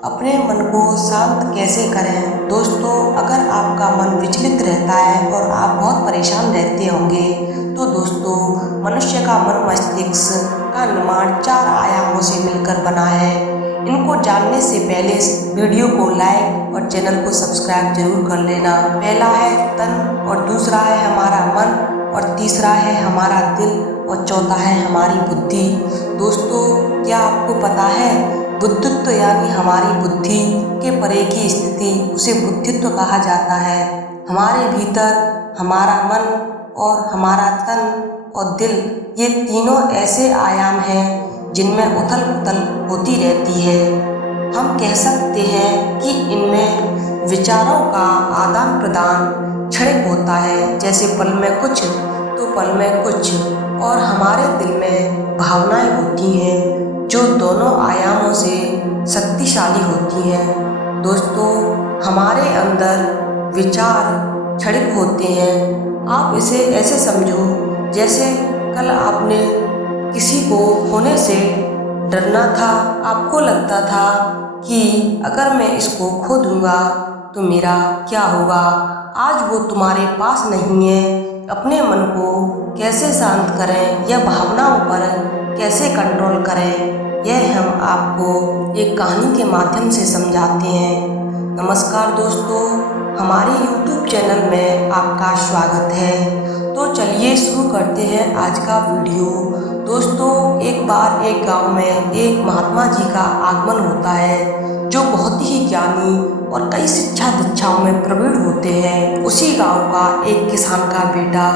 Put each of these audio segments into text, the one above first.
अपने मन को शांत कैसे करें। दोस्तों, अगर आपका मन विचलित रहता है और आप बहुत परेशान रहते होंगे तो दोस्तों, मनुष्य का मन मस्तिष्क का निर्माण 4 आयामों से मिलकर बना है। इनको जानने से पहले इस वीडियो को लाइक और चैनल को सब्सक्राइब जरूर कर लेना। पहला है तन और दूसरा है हमारा मन और तीसरा है हमारा दिल और चौथा है हमारी बुद्धि। दोस्तों, क्या आपको पता है बुद्धित्व यानी हमारी बुद्धि के परे की स्थिति, उसे बुद्धित्व कहा जाता है। हमारे भीतर हमारा मन और हमारा तन और दिल, ये तीनों ऐसे आयाम हैं जिनमें उथल पुथल होती रहती है। हम कह सकते हैं कि इनमें विचारों का आदान प्रदान क्षणिक होता है, जैसे पल में कुछ तो पल में कुछ, और हमारे दिल में भावनाएं होती हैं जो दोनों आयामों से शक्तिशाली होती हैं। दोस्तों, हमारे अंदर विचार क्षणिक होते हैं। आप इसे ऐसे समझो जैसे कल आपने किसी को खोने से डरना था। आपको लगता था कि अगर मैं इसको खो दूंगा तो मेरा क्या होगा। आज वो तुम्हारे पास नहीं है। अपने मन को कैसे शांत करें या भावनाओं पर कैसे कंट्रोल करें, यह हम आपको एक कहानी के माध्यम से समझाते हैं। नमस्कार दोस्तों, हमारे YouTube चैनल में आपका स्वागत है। तो चलिए शुरू करते हैं आज का वीडियो। दोस्तों, एक बार एक गांव में एक महात्मा जी का आगमन होता है जो बहुत ही ज्ञानी और कई शिक्षा दीक्षाओं में प्रवीण होते हैं। उसी गांव का एक किसान का बेटा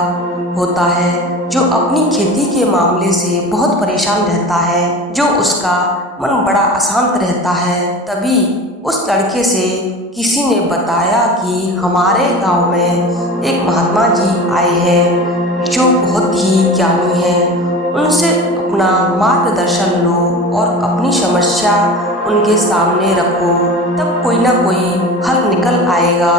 होता है जो अपनी खेती के मामले से बहुत परेशान रहता है, जो उसका मन बड़ा अशांत रहता है। तभी उस लड़के से किसी ने बताया कि हमारे गांव में एक महात्मा जी आए हैं जो बहुत ही ज्ञानी हैं। उनसे अपना मार्गदर्शन लो और अपनी समस्या उनके सामने रखो, तब कोई ना कोई हल निकल आएगा।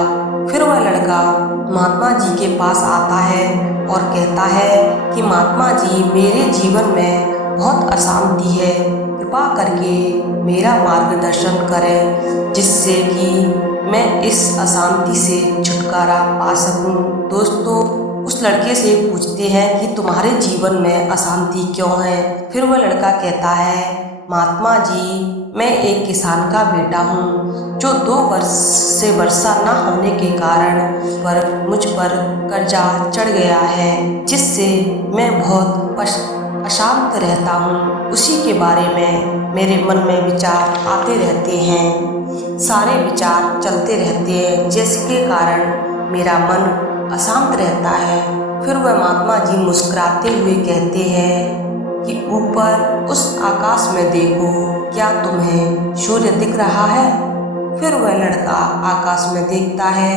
फिर वह लड़का महात्मा जी के पास आता है और कहता है कि महात्मा जी, मेरे जीवन में बहुत अशांति है, कृपा करके मेरा मार्गदर्शन करें जिससे कि मैं इस अशांति से छुटकारा पा सकूं। दोस्तों, उस लड़के से पूछते हैं कि तुम्हारे जीवन में अशांति क्यों है। फिर वह लड़का कहता है, महात्मा जी, मैं एक किसान का बेटा हूँ जो 2 वर्ष से वर्षा न होने के कारण मुझ पर कर्जा चढ़ गया है, जिससे मैं बहुत अशांत रहता हूँ। उसी के बारे में मेरे मन में विचार आते रहते हैं, सारे विचार चलते रहते हैं, जिसके कारण मेरा मन अशांत रहता है। फिर वह महात्मा जी मुस्कुराते हुए कहते हैं कि ऊपर उस आकाश में देखो, क्या तुम्हें सूर्य दिख रहा है। फिर वह लड़का आकाश में देखता है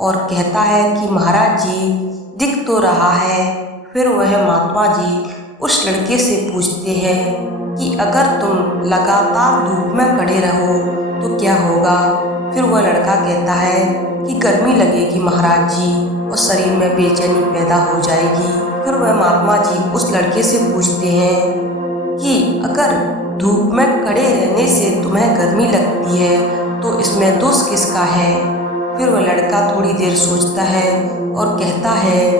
और कहता है कि महाराज जी, दिख तो रहा है। फिर वह महात्मा जी उस लड़के से पूछते हैं कि अगर तुम लगातार धूप में खड़े रहो तो क्या होगा। फिर वह लड़का कहता है कि गर्मी लगेगी महाराज जी और शरीर में बेचैनी पैदा हो जाएगी। फिर वह महात्मा जी उस लड़के से पूछते हैं कि अगर धूप में खड़े रहने से तुम्हें गर्मी लगती है तो इसमें दोष किसका है। फिर वह लड़का थोड़ी देर सोचता है और कहता है,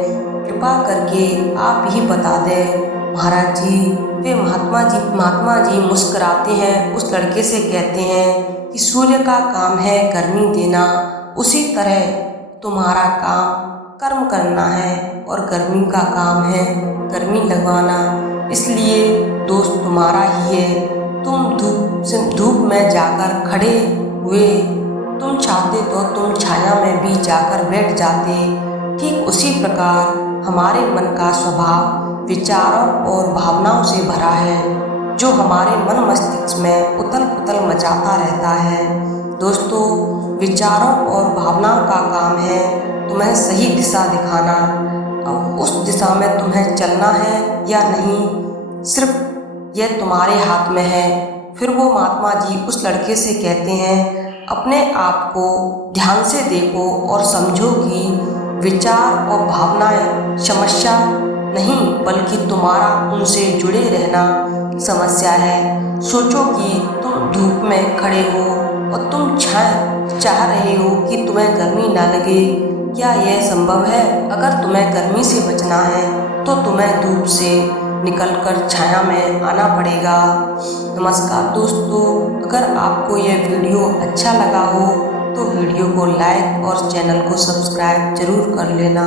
कृपा करके आप ही बता दें महाराज जी। वे महात्मा जी मुस्कुराते हैं, उस लड़के से कहते हैं कि सूर्य का काम है गर्मी देना, उसी तरह तुम्हारा काम कर्म करना है और गर्मी का काम है गर्मी लगवाना, इसलिए दोस्त तुम्हारा ही है। तुम धूप में जाकर खड़े हुए, तुम चाहते तो तुम छाया में भी जाकर बैठ जाते। ठीक उसी प्रकार हमारे मन का स्वभाव विचारों और भावनाओं से भरा है, जो हमारे मन मस्तिष्क में उथल पुथल मचाता रहता है। दोस्तों, विचारों और भावनाओं का काम है तुम्हें सही दिशा दिखाना। अब उस दिशा में तुम्हें चलना है या नहीं, सिर्फ यह तुम्हारे हाथ में है। फिर वो महात्मा जी उस लड़के से कहते हैं, अपने आप को ध्यान से देखो और समझो कि विचार और भावनाएं समस्या नहीं बल्कि तुम्हारा उनसे जुड़े रहना समस्या है। सोचो कि तुम धूप में खड़े हो तुम चाह रहे हो कि तुम्हें गर्मी ना लगे। क्या यह संभव है? अगर तुम्हें गर्मी से बचना है तो तुम्हें धूप से निकलकर छाया में आना पड़ेगा। नमस्कार दोस्तों, अगर आपको यह वीडियो अच्छा लगा हो तो वीडियो को लाइक और चैनल को सब्सक्राइब जरूर कर लेना।